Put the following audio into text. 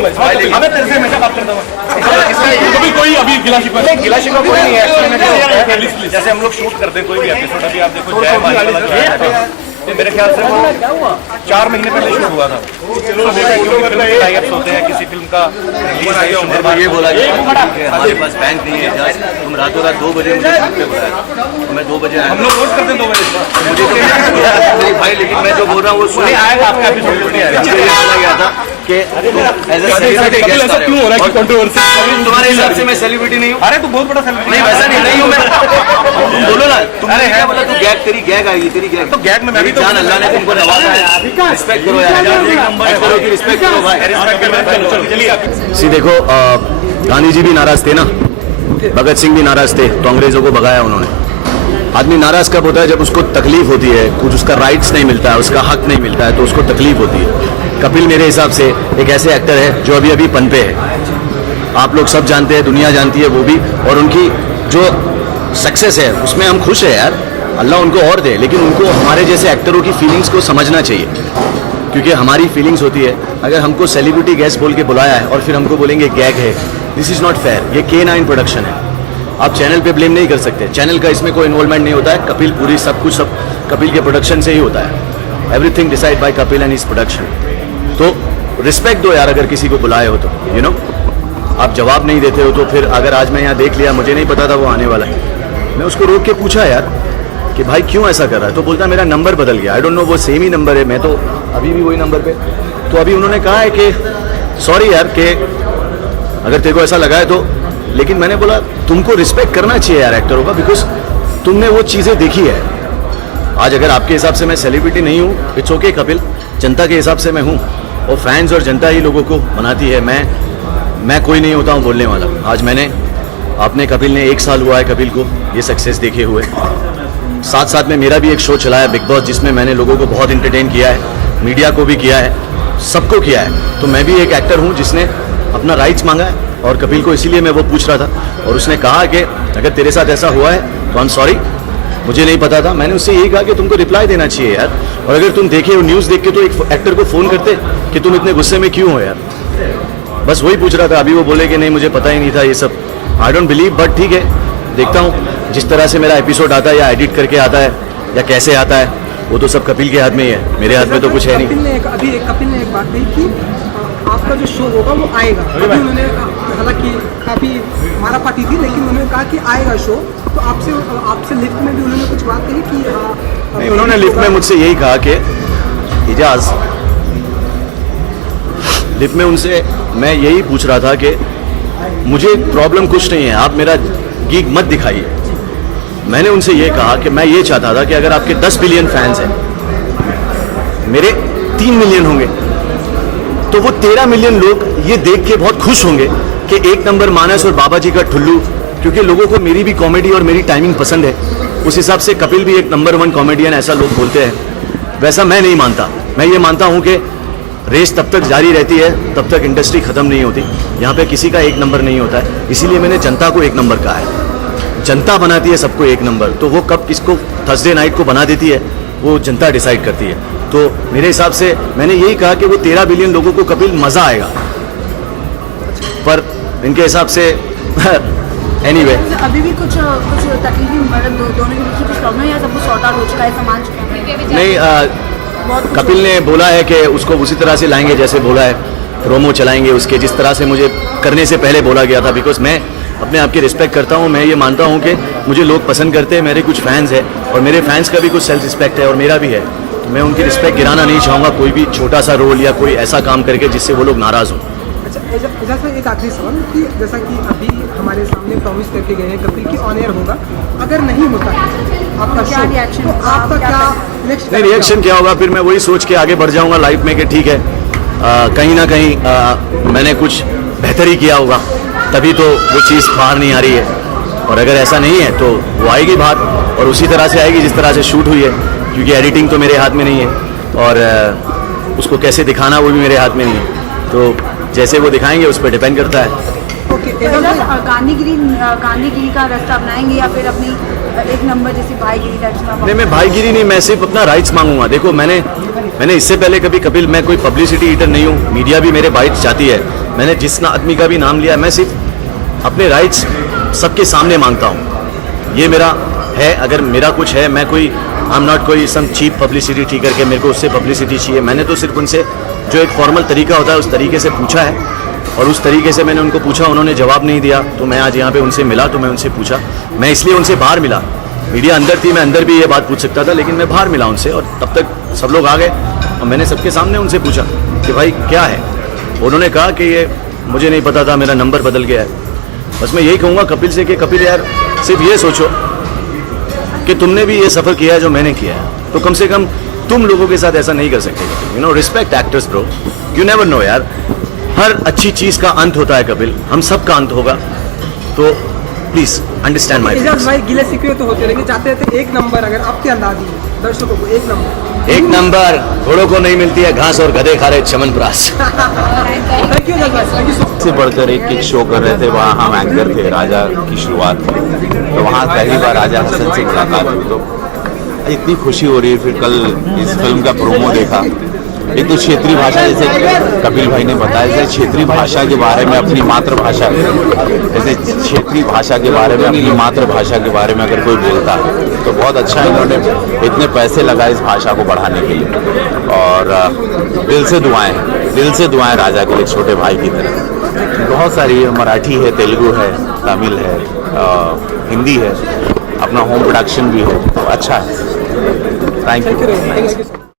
हमें तेरे से हमेशा बात करता हूँ। कभी कोई अभी गिला शिकवा कोई नहीं है। जैसे हम लोग शूट करते हैं कोई भी एपिसोड, अभी आप देखो जय माली वाला जो है, तो मेरे ख्याल से वो 4 महीने पहले शूट हुआ था। होते हैं किसी फिल्म का रिलीज है, ये बोला हमारे पास बैंक नहीं है, तुम रातों रात 2 बजे मुझे शूट पे बुलाया, तो मैं 2 बजे आया। हम लोग रोज करते हैं 2 बजे मुझे भाई, लेकिन मैं जो बोल रहा हूँ वो सुनिए, आएगा आपका एपिसोड नहीं आएगा। मुझे बोला गया था कि क्यों हो रहा है कंट्रोवर्सी, तुम्हारे हिसाब से मैं सेलिब्रिटी नहीं हूँ। अरे तू बहुत बड़ा सेलिब्रिटी। नहीं वैसा नहीं हूँ मैं। तुम बोलो ना, तुमने क्या बोला, तू गैग, तेरी गैग आएगी, तेरी गैग। तो गैग में मैं भी तो जान, अल्लाह ने तुमको नवाजा है, रिस्पेक्ट करो यार, रिस्पेक्ट करो भाई। सी देखो, गांधी जी भी नाराज थे ना, भगत सिंह भी नाराज थे, तो अंग्रेजों को भगाया उन्होंने। आदमी नाराज कब होता है? जब उसको तकलीफ होती है, कुछ उसका राइट्स नहीं मिलता है, उसका हक नहीं मिलता है, तो उसको तकलीफ होती है। कपिल मेरे हिसाब से एक ऐसे एक्टर है जो अभी अभी पनपे है। आप लोग सब जानते हैं, दुनिया जानती है वो भी, और उनकी जो सक्सेस है उसमें हम खुश हैं यार, अल्लाह उनको और दे। लेकिन उनको हमारे जैसे एक्टरों की फीलिंग्स को समझना चाहिए, क्योंकि हमारी फीलिंग्स होती है। अगर हमको सेलिब्रिटी गेस्ट बोल के बुलाया है और फिर हमको बोलेंगे गैग है, दिस इज़ नॉट फेयर। ये K9 प्रोडक्शन है, आप चैनल पे ब्लेम नहीं कर सकते। चैनल का इसमें कोई इन्वॉल्वमेंट नहीं होता है। कपिल पूरी सब कुछ सब कपिल के प्रोडक्शन से ही होता है। Everything decide by Kapil and his production. तो रिस्पेक्ट दो यार, अगर किसी को बुलाए हो तो यू नो। आप जवाब नहीं देते हो तो फिर अगर आज मैं यहाँ देख लिया, मुझे नहीं पता था वो आने वाला है, मैं उसको रोक के पूछा यार कि भाई क्यों ऐसा कर रहा है, तो बोलता मेरा नंबर बदल गया। आई डोंट नो, वो सेम ही नंबर है, मैं तो अभी भी वही नंबर पे। तो अभी उन्होंने कहा है कि सॉरी यार, कि अगर तेरे को ऐसा लगा है तो। लेकिन मैंने बोला तुमको रिस्पेक्ट करना चाहिए यार एक्टरों का, बिकॉज तुमने वो चीज़ें देखी है। आज अगर आपके हिसाब से मैं सेलिब्रिटी नहीं हूँ, इट्स ओके कपिल, जनता के हिसाब से मैं हूँ, और फैंस और जनता ही लोगों को बनाती है। मैं कोई नहीं होता हूँ बोलने वाला। आज आपने कपिल ने 1 साल हुआ है कपिल को ये सक्सेस देखे हुए। साथ साथ में मेरा भी एक शो चला है बिग बॉस, जिसमें मैंने लोगों को बहुत इंटरटेन किया है, मीडिया को भी किया है, सबको किया है। तो मैं भी एक एक्टर हूँ जिसने अपना राइट्स मांगा है, और कपिल को इसीलिए मैं वो पूछ रहा था। और उसने कहा कि अगर तेरे साथ ऐसा हुआ है तो आई एम सॉरी, मुझे नहीं पता था। मैंने उससे यही कहा कि तुमको रिप्लाई देना चाहिए यार, और अगर तुम देखे हो न्यूज़ देख के तो एक एक्टर को फ़ोन करते कि तुम इतने गुस्से में क्यों हो यार। बस वही पूछ रहा था। अभी वो बोले कि नहीं मुझे पता ही नहीं था ये सब। आई डोंट बिलीव, बट ठीक है, देखता हूँ जिस तरह से मेरा एपिसोड आता है या एडिट करके आता है या कैसे आता है, वो तो सब कपिल के हाथ में ही है, मेरे हाथ में तो कुछ है नहीं। कपिल ने एक बात कही कि आपका जो शो होगा वो आएगा। अभी उन्होंने हालांकि काफ़ी मारापाटी थी, लेकिन उन्होंने कहा कि आएगा शो। तो आपसे लिफ्ट में भी उन्होंने कुछ बात कही कि नहीं, उन्होंने लिफ्ट में मुझसे यही कहा कि इजाज़, लिफ्ट में उनसे मैं यही पूछ रहा था कि मुझे प्रॉब्लम कुछ नहीं है, आप मेरा गीग मत दिखाइए। मैंने उनसे ये कहा कि मैं ये चाहता था कि अगर आपके 10 बिलियन फैंस हैं, मेरे 3 मिलियन होंगे, तो वो 13 मिलियन लोग ये देख के बहुत खुश होंगे कि 1 नंबर मानस और बाबा जी का ठुल्लू, क्योंकि लोगों को मेरी भी कॉमेडी और मेरी टाइमिंग पसंद है। उस हिसाब से कपिल भी एक नंबर 1 कॉमेडियन, ऐसा लोग बोलते हैं। वैसा मैं नहीं मानता। मैं ये मानता हूँ कि रेस तब तक जारी रहती है, तब तक इंडस्ट्री ख़त्म नहीं होती। यहाँ पे किसी का 1 नंबर नहीं होता है, इसीलिए मैंने जनता को 1 नंबर कहा है। जनता बनाती है सबको 1 नंबर, तो वो कब किसको थर्सडे नाइट को बना देती है वो जनता डिसाइड करती है। तो मेरे हिसाब से मैंने यही कहा कि वो 13 बिलियन लोगों को कपिल मज़ा आएगा, पर इनके हिसाब से एनीवे अभी भी कुछ तकलीफ, मतलब दोनों के बीच कुछ प्रॉब्लम है या सब कुछ सॉर्ट आउट हो चुका है, सामान नहीं, कपिल ने बोला है कि उसको उसी तरह से लाएंगे जैसे बोला है, प्रोमो चलाएंगे उसके, जिस तरह से मुझे करने से पहले बोला गया था। बिकॉज मैं अपने आप की रिस्पेक्ट करता हूँ। मैं ये मानता हूँ कि मुझे लोग पसंद करते हैं, मेरे कुछ फैंस हैं, और मेरे फैंस का भी कुछ सेल्फ रिस्पेक्ट है और मेरा भी है। तो मैं उनकी रिस्पेक्ट गिराना नहीं चाहूँगा कोई भी छोटा सा रोल या कोई ऐसा काम करके जिससे वो लोग नाराज़ हों। अच्छा, जैसा एक आखिरी सवाल कि जैसा कि अभी हमारे सामने प्रॉमिस करके गए हैं कपिल की ऑन एयर होगा, अगर नहीं होता आपका क्या रिएक्शन, तो आपका क्या नेक्स्ट? नहीं, रिएक्शन क्या होगा, फिर मैं वही सोच के आगे बढ़ जाऊँगा लाइफ में कि ठीक है, कहीं ना कहीं मैंने कुछ बेहतर ही किया होगा, तभी तो वो चीज़ बाहर नहीं आ रही है। और अगर ऐसा नहीं है तो वो आएगी बाहर, और उसी तरह से आएगी जिस तरह से शूट हुई है, क्योंकि एडिटिंग तो मेरे हाथ में नहीं है, और उसको कैसे दिखाना वो भी मेरे हाथ में नहीं है। तो जैसे वो दिखाएंगे उस पर डिपेंड करता है। ओके एजाज भाई, गांधीगिरी का रास्ता अपनाएंगे या फिर अपनी एक नंबर जैसी भाईगिरी नहीं, मैं भाईगिरी नहीं, मैं सिर्फ अपना राइट्स मांगूंगा। देखो मैंने इससे पहले कभी कपिल, मैं कोई पब्लिसिटी ईटर नहीं हूँ, मीडिया भी मेरे बाइट्स चाहती है। मैंने जिस आदमी का भी नाम लिया, मैं सिर्फ अपने राइट्स सबके सामने मांगता हूँ। ये मेरा है, अगर मेरा कुछ है, मैं कोई आई एम नॉट कोई सम चीप पब्लिसिटी ठीक करके मेरे को उससे पब्लिसिटी चाहिए। मैंने तो सिर्फ उनसे जो एक फॉर्मल तरीका होता है उस तरीके से पूछा है, और उस तरीके से मैंने उनको पूछा, उन्होंने जवाब नहीं दिया, तो मैं आज यहाँ पे उनसे मिला, तो मैं उनसे पूछा। मैं इसलिए उनसे बाहर मिला, मीडिया अंदर थी, मैं अंदर भी ये बात पूछ सकता था, लेकिन मैं बाहर मिला उनसे, और तब तक सब लोग आ गए और मैंने सबके सामने उनसे पूछा कि भाई क्या है। उन्होंने कहा कि ये मुझे नहीं पता था, मेरा नंबर बदल गया है। बस मैं यही कहूँगा कपिल से कि कपिल यार, सिर्फ ये सोचो कि तुमने भी ये सफ़र किया है जो मैंने किया है, तो कम से कम तुम लोगों के साथ ऐसा नहीं कर सकते। You know, respect actors bro, you never know यार, हर अच्छी चीज़ का अंत होता है कपिल, हम सब का अंत होगा, तो प्लीज़ अंडरस्टैंड माई। एजाज भाई, गिले शिकवे तो होते रहेंगे, चाहते थे एक नंबर, अगर आपके अंदाजी में दर्शकों को एक नंबर घोड़ों को नहीं मिलती है घास और गधे खा रहे चमनप्राश। थैंक यू एजाज भाई, थैंक यू सो से बढ़कर एक शो कर रहे थे, वहाँ हम एंकर थे, राजा की शुरुआत थी, तो वहाँ पहली बार राजा हसन से मुलाकात हुई, तो इतनी खुशी हो रही है। फिर कल इस फिल्म का प्रोमो देखा, एक तो क्षेत्रीय भाषा, जैसे कपिल भाई ने बताया, जैसे क्षेत्रीय भाषा के बारे में, अपनी मातृभाषा, जैसे क्षेत्रीय भाषा के बारे में, अपनी मातृभाषा के बारे में अगर कोई बोलता है तो बहुत अच्छा है। इन्होंने इतने पैसे लगाए इस भाषा को बढ़ाने के लिए, और दिल से दुआएं राजा के लिए, छोटे भाई की तरह। बहुत सारी है, मराठी है, तेलुगु है, तमिल है, हिंदी है, अपना होम प्रोडक्शन भी है, तो अच्छा है। Thank you.